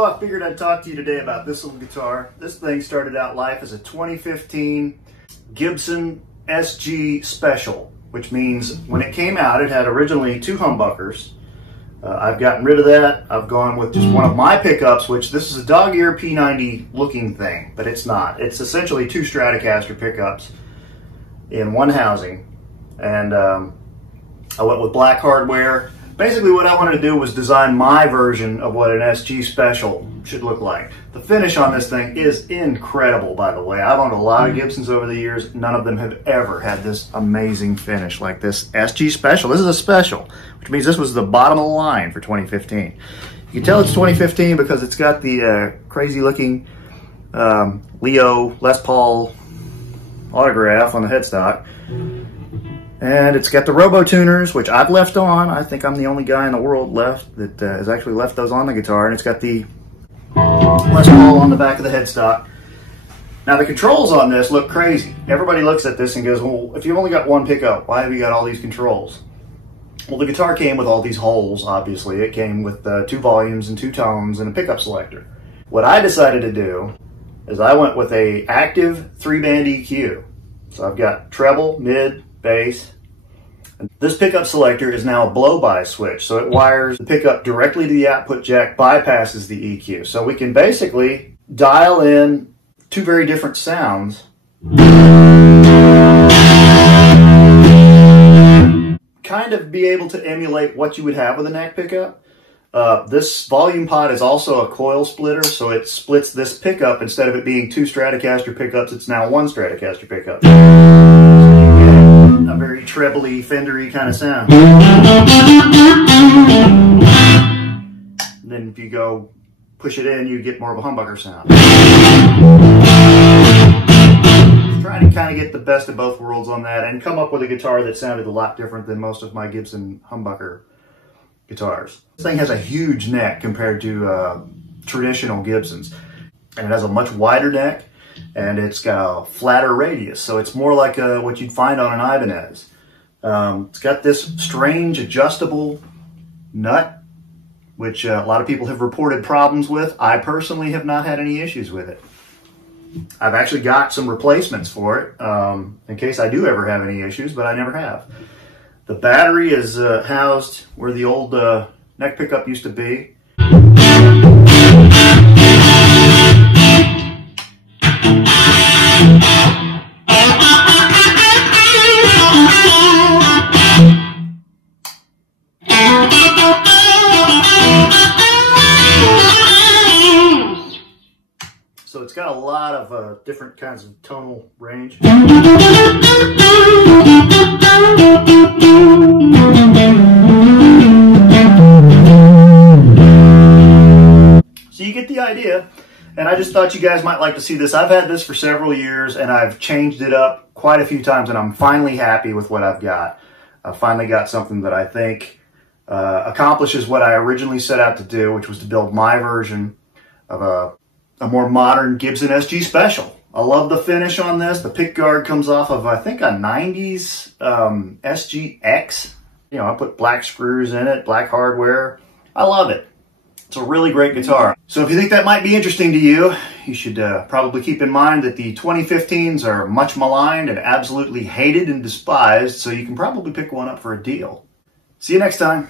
Hello, I figured I'd talk to you today about this little guitar. This thing started out life as a 2015 Gibson SG Special, which means when it came out, it had originally two humbuckers. I've gotten rid of that. I've gone with just one of my pickups, which this is a dog ear P90 looking thing, but it's not. It's essentially two Stratocaster pickups in one housing. And I went with black hardware. Basically what I wanted to do was design my version of what an SG Special should look like. The finish on this thing is incredible, by the way. I've owned a lot of Gibsons over the years. None of them have ever had this amazing finish like this SG Special. This is a special, which means this was the bottom of the line for 2015. You can tell it's 2015 because it's got the crazy looking Leo Les Paul autograph on the headstock. And it's got the Robo Tuners, which I've left on. I think I'm the only guy in the world left that has actually left those on the guitar. And it's got the Les Paul on the back of the headstock. Now the controls on this look crazy. Everybody looks at this and goes, well, if you've only got one pickup, why have you got all these controls? Well, the guitar came with all these holes, obviously. It came with two volumes and two tones and a pickup selector. What I decided to do is I went with a active 3-band EQ. So I've got treble, mid, bass. And this pickup selector is now a blow-by switch, so it wires the pickup directly to the output jack, bypasses the EQ. So we can basically dial in two very different sounds. Kind of be able to emulate what you would have with a neck pickup. This volume pod is also a coil splitter, so it splits this pickup. Instead of it being two Stratocaster pickups, it's now one Stratocaster pickup. A very trebly, fendery kind of sound. And then if you go push it in, you get more of a humbucker sound. Just trying to kind of get the best of both worlds on that and come up with a guitar that sounded a lot different than most of my Gibson humbucker guitars. This thing has a huge neck compared to traditional Gibsons. And it has a much wider neck. And it's got a flatter radius, so it's more like what you'd find on an Ibanez. It's got this strange adjustable nut, which a lot of people have reported problems with. I personally have not had any issues with it. I've actually got some replacements for it in case I do ever have any issues, but I never have. The battery is housed where the old neck pickup used to be. So it's got a lot of different kinds of tonal range. So you get the idea, and I just thought you guys might like to see this. I've had this for several years, and I've changed it up quite a few times, and I'm finally happy with what I've got. I've finally got something that I think accomplishes what I originally set out to do, which was to build my version of a more modern Gibson SG Special. I love the finish on this. The pick guard comes off of, I think, a 90s SGX. You know, I put black screws in it, black hardware. I love it. It's a really great guitar. So if you think that might be interesting to you, you should probably keep in mind that the 2015s are much maligned and absolutely hated and despised, so you can probably pick one up for a deal. See you next time.